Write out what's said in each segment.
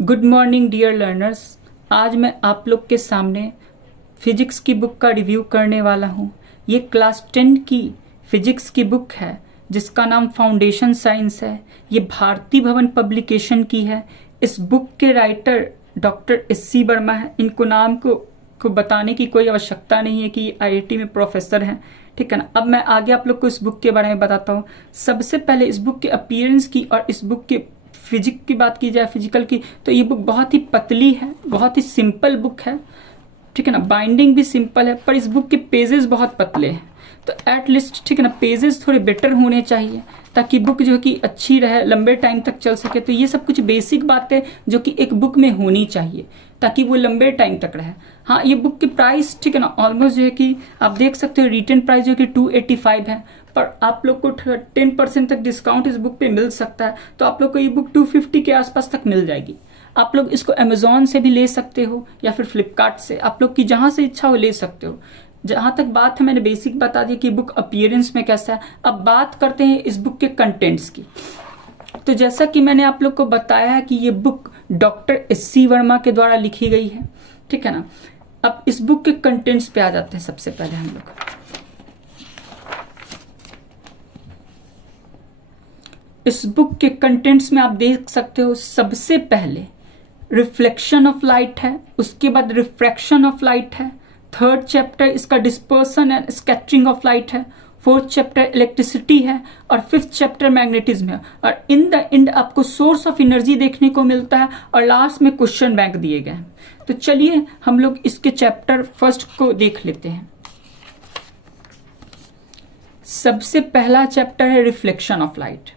Good morning dear learners. आज मैं आप लोग के सामने फिजिक्स की बुक का रिव्यू करने वाला हूँ। ये क्लास 10 की फिजिक्स की बुक है जिसका नाम फाउंडेशन साइंस है। ये भारती भवन पब्लिकेशन की है। इस बुक के राइटर डॉक्टर SC वर्मा है। इनको नाम को बताने की कोई आवश्यकता नहीं है कि ये IIT में प्रोफेसर हैं, ठीक है ना। अब मैं आगे आप लोग को इस बुक के बारे में बताता हूँ। सबसे पहले इस बुक के अपीयरेंस की और इस बुक के फिजिक्स की बात की जाए, फिजिकल की, तो ये बुक बहुत ही पतली है, बहुत ही सिंपल बुक है, ठीक है ना। बाइंडिंग भी सिंपल है, पर इस बुक के पेजेस बहुत पतले हैं। तो एट लीस्ट, ठीक है ना, पेजेस थोड़े बेटर होने चाहिए ताकि बुक जो कि अच्छी रहे, लंबे टाइम तक चल सके। तो ये सब कुछ बेसिक बातें जो कि एक बुक में होनी चाहिए ताकि वो लंबे टाइम तक रहे। हाँ, ये बुक की प्राइस, ठीक है ना, ऑलमोस्ट जो है कि आप देख सकते हो रिटेन प्राइस जो कि 285 है, पर आप लोग को 10% तक डिस्काउंट इस बुक पे मिल सकता है। तो आप लोग को ये बुक 250 के आसपास तक मिल जाएगी। आप लोग इसको अमेजोन से भी ले सकते हो या फिर फ्लिपकार्ट से, आप लोग की जहां से इच्छा हो ले सकते हो। जहां तक बात है, मैंने बेसिक बता दी कि बुक अपीयरेंस में कैसा है। अब बात करते हैं इस बुक के कंटेंट्स की। तो जैसा कि मैंने आप लोग को बताया है कि ये बुक डॉक्टर SC वर्मा के द्वारा लिखी गई है, ठीक है ना। अब इस बुक के कंटेंट्स पे आ जाते हैं। सबसे पहले हम लोग इस बुक के कंटेंट्स में आप देख सकते हो, सबसे पहले रिफ्लेक्शन ऑफ लाइट है, उसके बाद रिफ्रैक्शन ऑफ लाइट है, थर्ड चैप्टर इसका dispersion and scattering of light है, फोर्थ चैप्टर इलेक्ट्रिसिटी है और फिफ्थ चैप्टर मैग्नेटिज्म है। और इन द एंड आपको सोर्स ऑफ एनर्जी देखने को मिलता है और लास्ट में क्वेश्चन बैंक दिए गए हैं। तो चलिए हम लोग इसके चैप्टर फर्स्ट को देख लेते हैं। सबसे पहला चैप्टर है रिफ्लेक्शन ऑफ लाइट।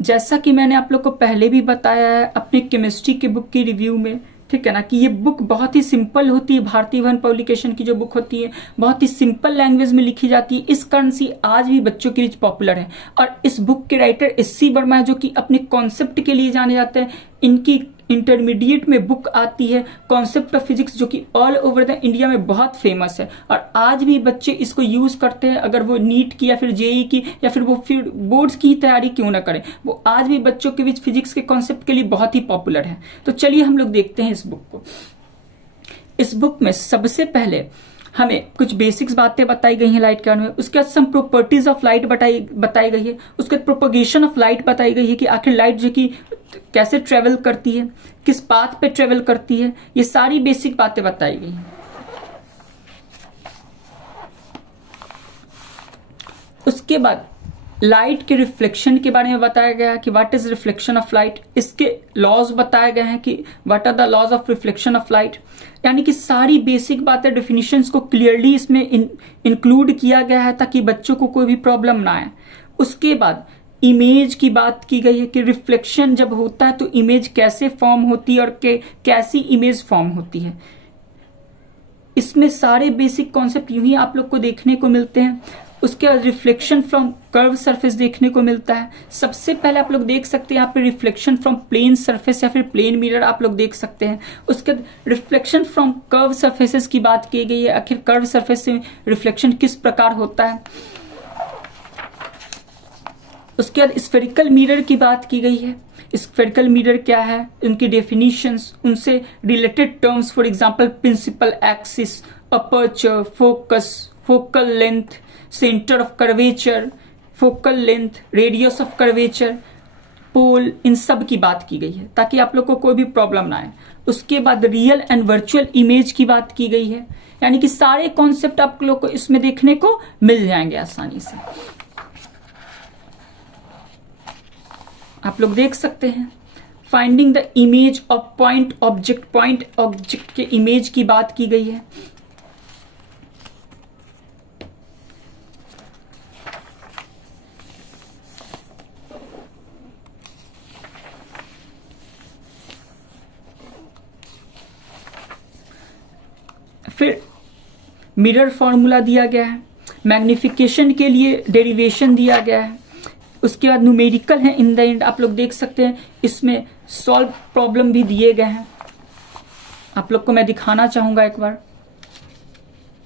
जैसा कि मैंने आप लोग को पहले भी बताया है अपनी केमिस्ट्री की बुक की रिव्यू में, ठीक है ना, कि ये बुक बहुत ही सिंपल होती है। भारती भवन पब्लिकेशन की जो बुक होती है बहुत ही सिंपल लैंग्वेज में लिखी जाती है। इस कारण से आज भी बच्चों के बीच पॉपुलर है। और इस बुक के राइटर SC वर्मा है जो कि अपने कॉन्सेप्ट के लिए जाने जाते हैं। इनकी इंटरमीडिएट में बुक आती है कॉन्सेप्ट ऑफ फिजिक्स जो कि ऑल ओवर द इंडिया में बहुत फेमस है। और आज भी बच्चे इसको यूज करते हैं। अगर वो नीट की या फिर JEE की या फिर वो फिर बोर्ड्स की तैयारी क्यों ना करें, वो आज भी बच्चों के बीच फिजिक्स के कॉन्सेप्ट के लिए बहुत ही पॉपुलर है। तो चलिए हम लोग देखते हैं इस बुक को। इस बुक में सबसे पहले हमें कुछ बेसिक्स बातें बताई गई हैं लाइट के बारे में। उसके बाद सम प्रॉपर्टीज ऑफ लाइट बताई गई है। उसके बाद प्रोपगेशन ऑफ लाइट बताई गई है कि आखिर लाइट जो कि कैसे ट्रेवल करती है, किस पाथ पे ट्रेवल करती है, ये सारी बेसिक बातें बताई गई हैं। उसके बाद लाइट के रिफ्लेक्शन के बारे में बताया गया है कि what is reflection of light. इसके लॉज बताए गए हैं कि what are the laws of reflection of light. यानी कि सारी बेसिक बातें, डेफिनेशंस को क्लियरली इसमें इंक्लूड किया गया है ताकि बच्चों को कोई भी प्रॉब्लम ना आए। उसके बाद इमेज की बात की गई है कि रिफ्लेक्शन जब होता है तो इमेज कैसे फॉर्म होती है और कैसी इमेज फॉर्म होती है। इसमें सारे बेसिक कॉन्सेप्ट यूं ही आप लोग को देखने को मिलते हैं। उसके बाद रिफ्लेक्शन फ्रॉम कर्व सरफेस देखने को मिलता है। सबसे पहले आप लोग देख सकते हैं यहाँ पे रिफ्लेक्शन फ्रॉम प्लेन सरफेस या फिर प्लेन मिरर आप लोग देख सकते हैं। उसके बाद रिफ्लेक्शन फ्रॉम कर्व सरफेसेस की बात की गई है, आखिर कर्व सरफेस से रिफ्लेक्शन किस प्रकार होता है। उसके बाद स्फेरिकल मिरर की बात की गई है। स्फेरिकल मिरर क्या है, उनकी डेफिनेशंस, उनसे related terms, for example principal axis, aperture, focus, focal length, centre of curvature, focal length, radius of curvature, pole, इन सब की बात की गई है ताकि आप लोग को कोई भी प्रॉब्लम ना आए। उसके बाद रियल एंड वर्चुअल इमेज की बात की गई है। यानी कि सारे कॉन्सेप्ट आप लोग को इसमें देखने को मिल जाएंगे आसानी से। आप लोग देख सकते हैं finding the image of point object के इमेज की बात की गई है। फिर मिरर फॉर्मूला दिया गया है। मैग्निफिकेशन के लिए डेरिवेशन दिया गया है। उसके बाद न्यूमेरिकल है इन द एंड। आप लोग देख सकते हैं इसमें सॉल्व प्रॉब्लम भी दिए गए हैं। आप लोग को मैं दिखाना चाहूंगा एक बार।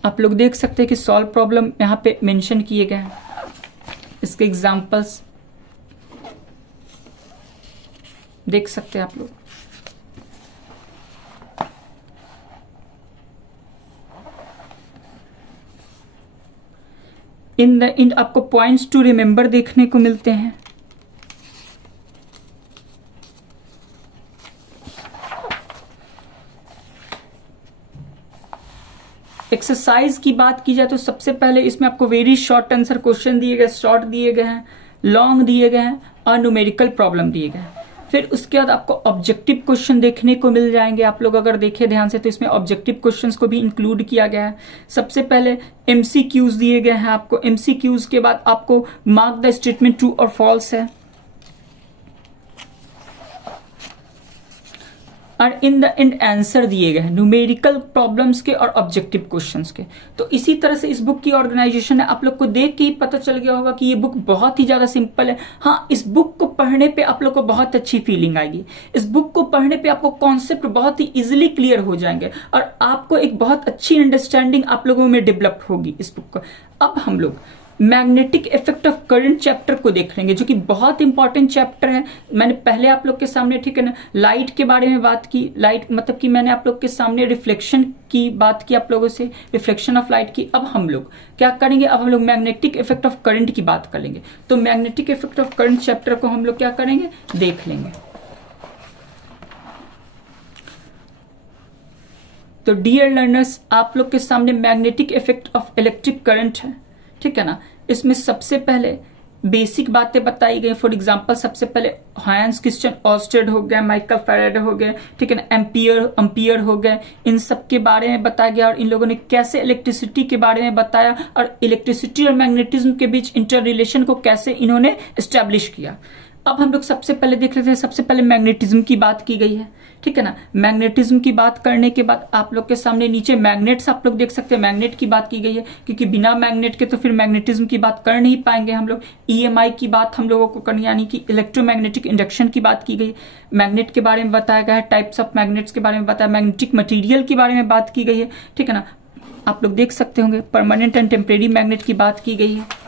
आप लोग देख सकते हैं कि सॉल्व प्रॉब्लम यहाँ पे मेंशन किए गए हैं, इसके एग्जांपल्स देख सकते हैं आप लोग। इन द एंड आपको पॉइंट्स टू रिमेंबर देखने को मिलते हैं। एक्सरसाइज की बात की जाए तो सबसे पहले इसमें आपको वेरी शॉर्ट आंसर क्वेश्चन दिए गए, शॉर्ट दिए गए हैं, लॉन्ग दिए गए हैं और न्यूमेरिकल प्रॉब्लम दिए गए हैं। फिर उसके बाद आपको ऑब्जेक्टिव क्वेश्चन देखने को मिल जाएंगे। आप लोग अगर देखें ध्यान से तो इसमें ऑब्जेक्टिव क्वेश्चंस को भी इंक्लूड किया गया है। सबसे पहले एमसीक्यूज दिए गए हैं आपको। एमसीक्यूज के बाद आपको मार्क द स्टेटमेंट ट्रू और फॉल्स है, और इन द एंड आंसर दिए गए हैं न्यूमेरिकल प्रॉब्लम्स के और ऑब्जेक्टिव क्वेश्चंस के। तो इसी तरह से इस बुक की ऑर्गेनाइजेशन है। आप लोग को देख के ही पता चल गया होगा कि ये बुक बहुत ही ज्यादा सिंपल है। हाँ, इस बुक को पढ़ने पे आप लोग को बहुत अच्छी फीलिंग आएगी। इस बुक को पढ़ने पे आपको कॉन्सेप्ट बहुत ही इजिली क्लियर हो जाएंगे और आपको एक बहुत अच्छी अंडरस्टैंडिंग आप लोगों में डेवलप होगी इस बुक को। अब हम लोग magnetic effect of current chapter को देख लेंगे, जो कि बहुत इंपॉर्टेंट चैप्टर है। मैंने पहले आप लोग के सामने, ठीक है ना, लाइट के बारे में बात की। लाइट मतलब कि मैंने आप लोग के सामने रिफ्लेक्शन की बात की, आप लोगों से रिफ्लेक्शन ऑफ लाइट की। अब हम लोग क्या करेंगे, अब हम लोग मैग्नेटिक इफेक्ट ऑफ करंट की बात कर लेंगे। तो magnetic effect of current chapter को हम लोग क्या करेंगे, देख लेंगे। तो डियर लर्नर्स, आप लोग के सामने magnetic effect of electric current है, ठीक है ना। इसमें सबसे पहले बेसिक बातें बताई गई। फॉर एग्जांपल सबसे पहले हांस क्रिश्चियन ऑर्स्टेड हो गए, माइकल फैराडे हो गए, ठीक है ना, एम्पियर हो गए। इन सब के बारे में बताया गया और इन लोगों ने कैसे इलेक्ट्रिसिटी के बारे में बताया और इलेक्ट्रिसिटी और मैग्नेटिज्म के बीच इंटर रिलेशन को कैसे इन्होंने एस्टेब्लिश किया। अब हम लोग सबसे पहले देख लेते हैं। सबसे पहले मैग्नेटिज्म की बात की गई है, ठीक है ना। मैग्नेटिज्म की बात करने के बाद आप लोग के सामने नीचे मैग्नेट्स आप लोग देख सकते हैं, मैग्नेट की बात की गई है, क्योंकि बिना मैग्नेट के तो फिर मैग्नेटिज्म की बात कर नहीं पाएंगे हम लोग। ईएमआई की बात हम लोगों को करनी, यानी कि इलेक्ट्रोमैग्नेटिक इंडक्शन की बात की गई। मैग्नेट के बारे में बताया गया है, टाइप्स ऑफ मैग्नेट्स के बारे में बताया, मैग्नेटिक मटीरियल के बारे में बात की गई है, ठीक है ना। आप लोग देख सकते होंगे परमानेंट एंड टेम्परेरी मैग्नेट की बात की गई है।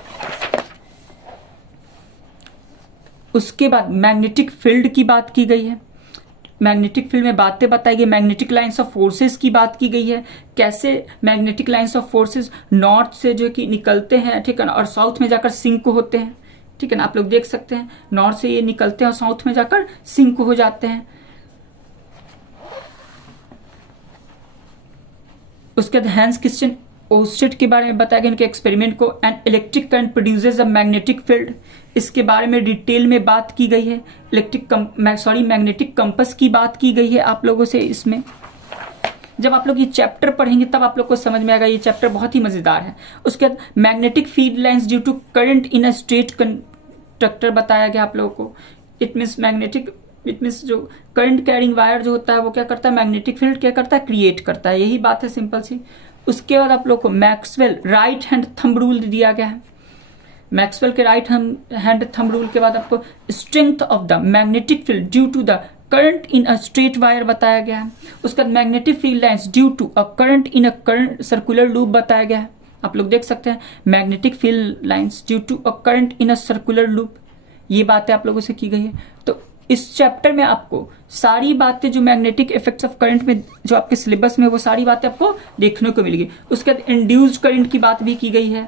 उसके बाद मैग्नेटिक फील्ड की बात की गई है। मैग्नेटिक फील्ड में बातें बताई गई। मैग्नेटिक लाइंस ऑफ फोर्सेस की बात की गई है, कैसे magnetic lines of forces north से जो कि निकलते हैं, ठीक है ना, और साउथ में जाकर सिंक होते हैं, ठीक है ना। आप लोग देख सकते हैं नॉर्थ से ये निकलते हैं और साउथ में जाकर सिंक हो जाते हैं। उसके बाद हांस क्रिश्चियन ओर्स्टेड के बारे में बताया गया, इनके एक्सपेरिमेंट को। And electric current produces a magnetic field, इसके बारे में डिटेल में बात की गई है। मैग्नेटिक कंपस की बात की गई है आप लोगों से। इसमें जब आप लोग ये चैप्टर पढ़ेंगे तब आप लोग को समझ में आएगा, ये चैप्टर बहुत ही मजेदार है। उसके बाद magnetic field lines due to current in a straight conductor बताया गया आप लोगों को। इट मीन्स जो करंट कैरिंग वायर जो होता है वो क्या करता है, मैग्नेटिक फील्ड क्या करता है, क्रिएट करता है। यही बात है सिंपल सी। उसके बाद आप लोग को Maxwell right hand thumb rule दिया गया है। मैक्सवेल के राइट हैंड थंब रूल के बाद आपको strength of the magnetic field due to the current in a straight wire बताया गया है। उसके बाद magnetic field lines due to a current in a current circular loop बताया गया है। आप लोग देख सकते हैं magnetic field lines due to a current in a circular loop, ये बातें आप लोगों से की गई है। तो इस चैप्टर में आपको सारी बातें जो मैग्नेटिक इफेक्ट्स ऑफ करंट में जो आपके सिलेबस में वो सारी बातें आपको देखने को मिलेगी। उसके बाद इंड्यूस्ड करंट की बात भी की गई है।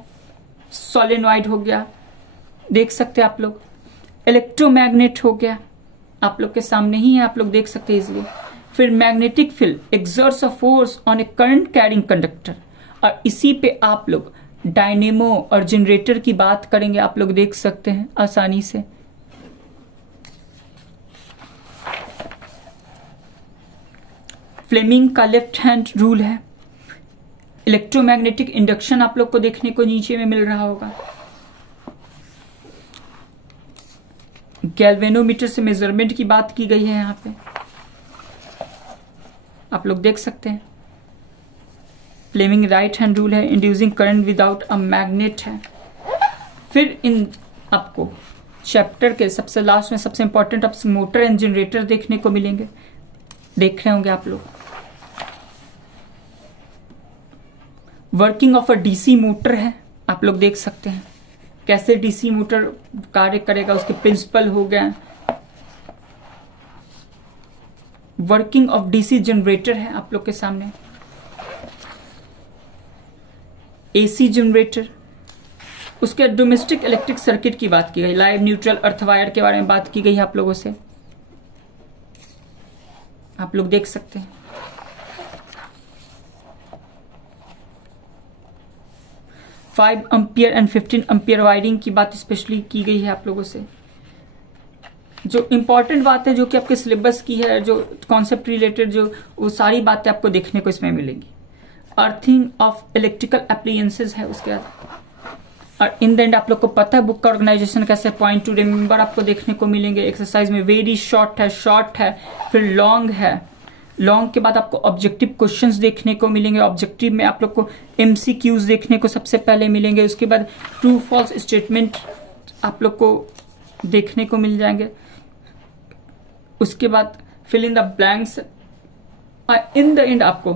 सोलेनॉइड हो गया, देख सकते हैं आप लोग। इलेक्ट्रोमैग्नेट हो गया, आप लोग के सामने ही है, आप लोग देख सकते हैं इजिली। फिर magnetic field exerts a force on A current carrying conductor, और इसी पे आप लोग डायनेमो और जनरेटर की बात करेंगे, आप लोग देख सकते हैं आसानी से। फ्लेमिंग का लेफ्ट हैंड रूल है। इलेक्ट्रोमैग्नेटिक इंडक्शन आप लोग को देखने को नीचे में मिल रहा होगा। गैल्वेनोमीटर से मेजरमेंट की बात की गई है यहाँ पे, आप लोग देख सकते हैं। फ्लेमिंग राइट हैंड रूल है। Inducing current without a magnet है। फिर इन आपको चैप्टर के सबसे लास्ट में सबसे इंपॉर्टेंट आपसे मोटर एंड जनरेटर देखने को मिलेंगे, देख रहे होंगे आप लोग। Working of a DC motor है, आप लोग देख सकते हैं कैसे डीसी मोटर कार्य करेगा, उसके प्रिंसिपल हो गए। वर्किंग ऑफ डीसी जनरेटर है आप लोग के सामने। एसी जनरेटर, उसके डोमेस्टिक इलेक्ट्रिक सर्किट की बात की गई, लाइव, न्यूट्रल, अर्थवायर के बारे में बात की गई है आप लोगों से, आप लोग देख सकते हैं। Five ampere and 15 ampere wiring की बात स्पेशली की गई है आप लोगों से। जो इंपॉर्टेंट बात है जो कि आपके सिलेबस की है, जो कॉन्सेप्ट रिलेटेड, जो वो सारी बातें आपको देखने को इसमें मिलेंगी। अर्थिंग ऑफ इलेक्ट्रिकल एप्लायंसेस है उसके बाद, और इन द एंड आप लोग को पता है बुक का ऑर्गेनाइजेशन कैसे, पॉइंट टू रिमेंबर आपको देखने को मिलेंगे एक्सरसाइज में। वेरी शॉर्ट है, फिर लॉन्ग है, लॉन्ग के बाद आपको ऑब्जेक्टिव क्वेश्चंस देखने को मिलेंगे। ऑब्जेक्टिव में आप लोग को एमसीक्यूज देखने को सबसे पहले मिलेंगे, उसके बाद ट्रू फॉल्स स्टेटमेंट आप लोग को देखने को मिल जाएंगे, उसके बाद फिल इन द ब्लैंक्स, और इन द एंड आपको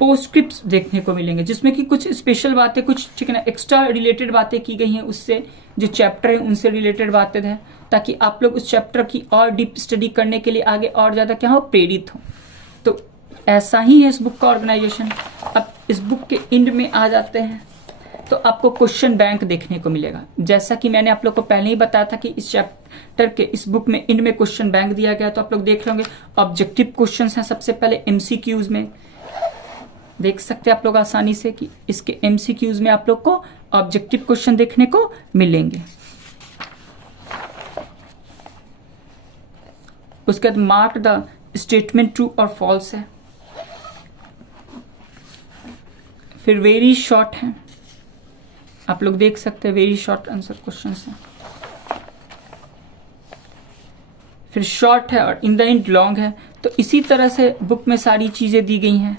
पोस्टस्क्रिप्ट्स देखने को मिलेंगे जिसमें कि कुछ स्पेशल बातें, कुछ ठीक है ना एक्स्ट्रा रिलेटेड बातें की गई हैं, उससे जो चैप्टर है उनसे रिलेटेड बातें हैं, ताकि आप लोग उस चैप्टर की और डीप स्टडी करने के लिए आगे और ज्यादा क्या हो, प्रेरित हो। तो ऐसा ही है इस बुक का ऑर्गेनाइजेशन। अब इस बुक के एंड में आ जाते हैं तो आपको क्वेश्चन बैंक देखने को मिलेगा। जैसा कि मैंने आप लोग को पहले ही बताया था कि इस चैप्टर के इस बुक में एंड में क्वेश्चन बैंक दिया गया, तो आप लोग देख लेंगे ऑब्जेक्टिव क्वेश्चंस हैं सबसे पहले एमसीक्यूज में, देख सकते हैं आप लोग आसानी से कि इसके एमसीक्यूज में आप लोग को ऑब्जेक्टिव क्वेश्चन देखने को मिलेंगे। उसके बाद मार्क द स्टेटमेंट ट्रू और फॉल्स है, फिर वेरी शॉर्ट है, आप लोग देख सकते हैं वेरी शॉर्ट आंसर क्वेश्चंस हैं, फिर शॉर्ट है और इन द एंड लॉन्ग है। तो इसी तरह से बुक में सारी चीजें दी गई हैं।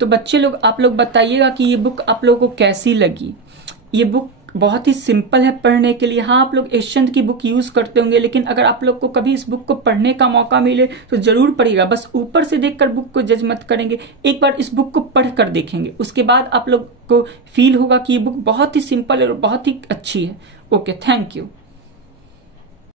तो बच्चे लोग आप लोग बताइएगा कि ये बुक आप लोगों को कैसी लगी। ये बुक बहुत ही सिंपल है पढ़ने के लिए। हाँ, आप लोग एशियंट की बुक यूज करते होंगे, लेकिन अगर आप लोग को कभी इस बुक को पढ़ने का मौका मिले तो जरूर पढ़िएगा। बस ऊपर से देखकर बुक को जज मत करेंगे, एक बार इस बुक को पढ़ कर देखेंगे, उसके बाद आप लोग को फील होगा कि ये बुक बहुत ही सिंपल है और बहुत ही अच्छी है। Okay, thank you.